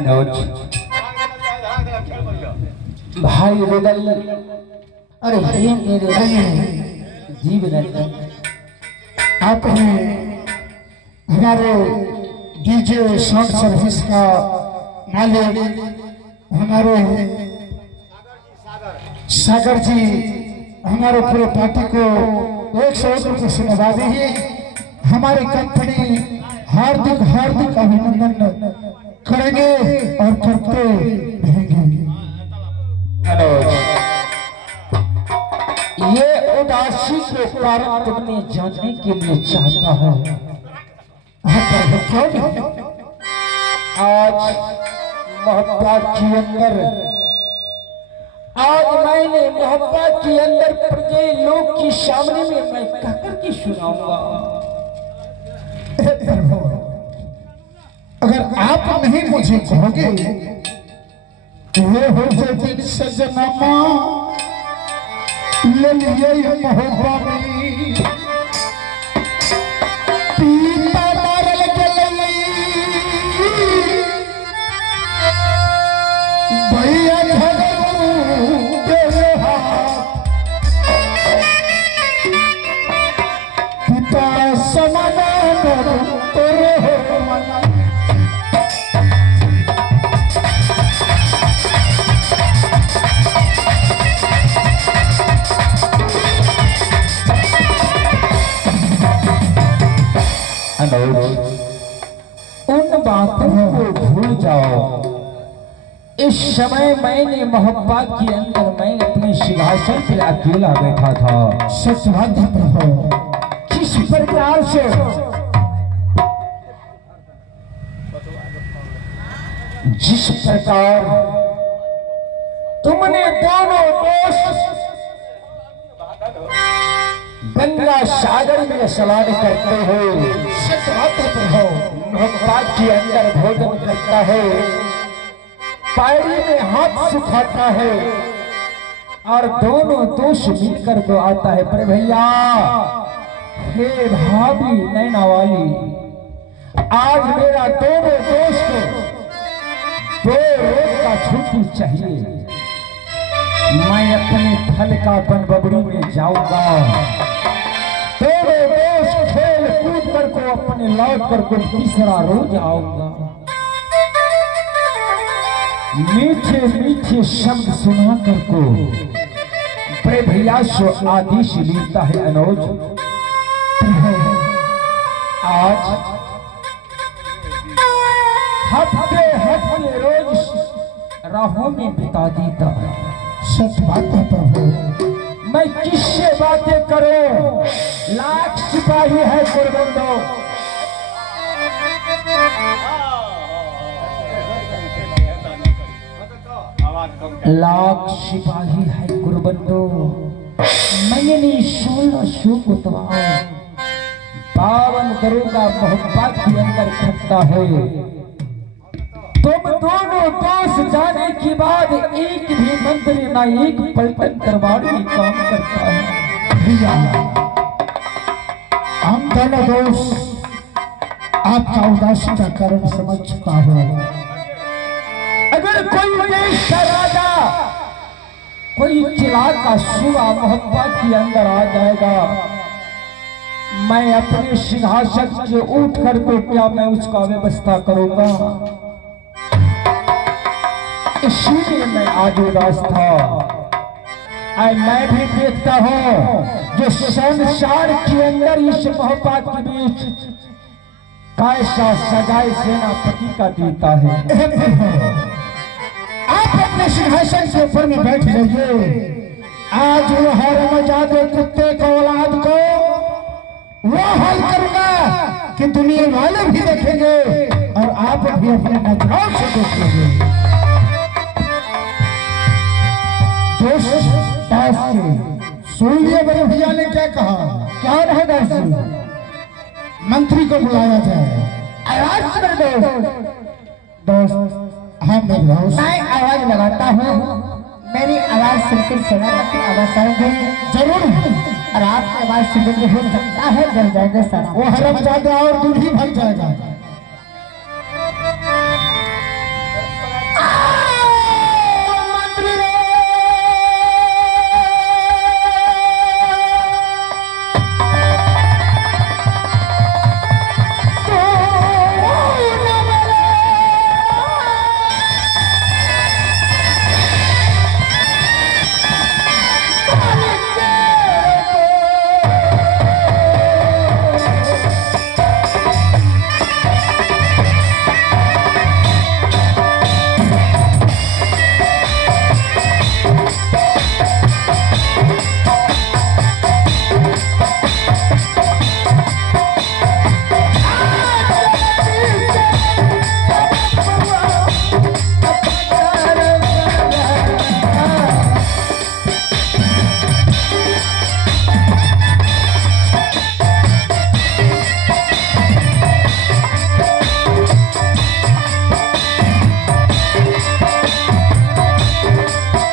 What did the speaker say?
अनुज भाई रुदल अरे हे मेरे जीव रंजन आप हैं हमारे डीजे साउंड सर्विस का मालिक हमारे सागर जी हमारे पूरे पार्टी को 101 रुपये से नवाजी है। हमारी कंपनी हार्दिक हार्दिक अभिनंदन करेंगे और करते रहेंगे। ये उदासी के कारण तुमने जानने के लिए चाहता है। क्यों नहीं? आज मोहब्बत के अंदर, आज मैंने मोहब्बत के अंदर प्रजे लोग के सामने में मैं कहकर के सुनाऊंगा। अगर आप नहीं मुझे कहोगे तो ये हो जाए सजनमा ले लिए मोहब्बत में पीता मारल गलई भैया झगड़ू के हाथ पिता समाधान तोरे हो मना उन बातों को भूल जाओ। इस समय मैंने मोहब्बत के अंदर मैं अपने सिंहासन पे अकेला बैठा था। सच बात है प्रभु। किस प्रकार से जिस प्रकार तुमने दोनों दोस्त गंगा सागर में स्नान करते हो, सच बात है प्रभु। मोहब्बत के अंदर भोजन करता है, पैरी में हाथ सुखाता है और दोनों दोस्त मिलकर को आता है। पर भैया हे भाभी नैना वाली, आज मेरा दोनों दोस्त को 2 रोज का छुट्टी चाहिए। मैं अपने फल का बन बबड़ी में जाऊंगा। दोनों दोस्त खेल कूद कर को अपने लौट कर को तीसरा रोज आऊंगा। मीठे मीठे शब्द सुना कर को बड़े भैया से आदेश मिलता है। अनुज आज हफ्ते हफ्ते रोज राहों में बिता देता। सच बात है प्रभु। मैं किससे बातें करूं? लाख सिपाही है गुरबंदो, लाख सिपाही है गुरबंदो। मैंने 1600 को तबाह 52 दरोगा मोहब्बत के अंदर खटता है। तुम दोनों दोस्त जाने के बाद एक भी मंत्री ना एक पलटन दरबार में काम करता है। भैया हम दोनों दोस्त आपका उदासी का कारण समझ चुका हूँ। अगर कोई देश का राजा, कोई किला का सूबा मोहब्बत के अंदर आ जाएगा, मैं अपने सिंहासन से उठ कर तो क्या मैं उसका व्यवस्था करूंगा। इसीलिए मैं आज उदास था। मैं भी देखता हूँ जो संसार के अंदर इस मोहब्बत के बीच कैसा सजाए सेनापति का देता है। आप अपने सिंहासन के ऊपर में बैठ जाइए। आज वो हरमजादे कुत्ते को औलाद को वो हाल करूंगा कि दुनिया वाले भी देखेंगे और आप भी अपने नजरों से देखेंगे। दोस्त पास के सुन लिए बड़े भैया ने क्या कहा? क्या रहेगा इसमें? मंत्री को बुलाया जाए। आवाज कर दो दोस्त। हाँ मेरे दोस्त। मैं आवाज लगाता हूँ। मेरी आवाज सुनकर सेनापति आवाज आएंगे जरूर। और आपकी आवाज सुनकर हो सकता है डर जाएगा सारा। वो हरमजादा और दूर ही भाग जाएगा।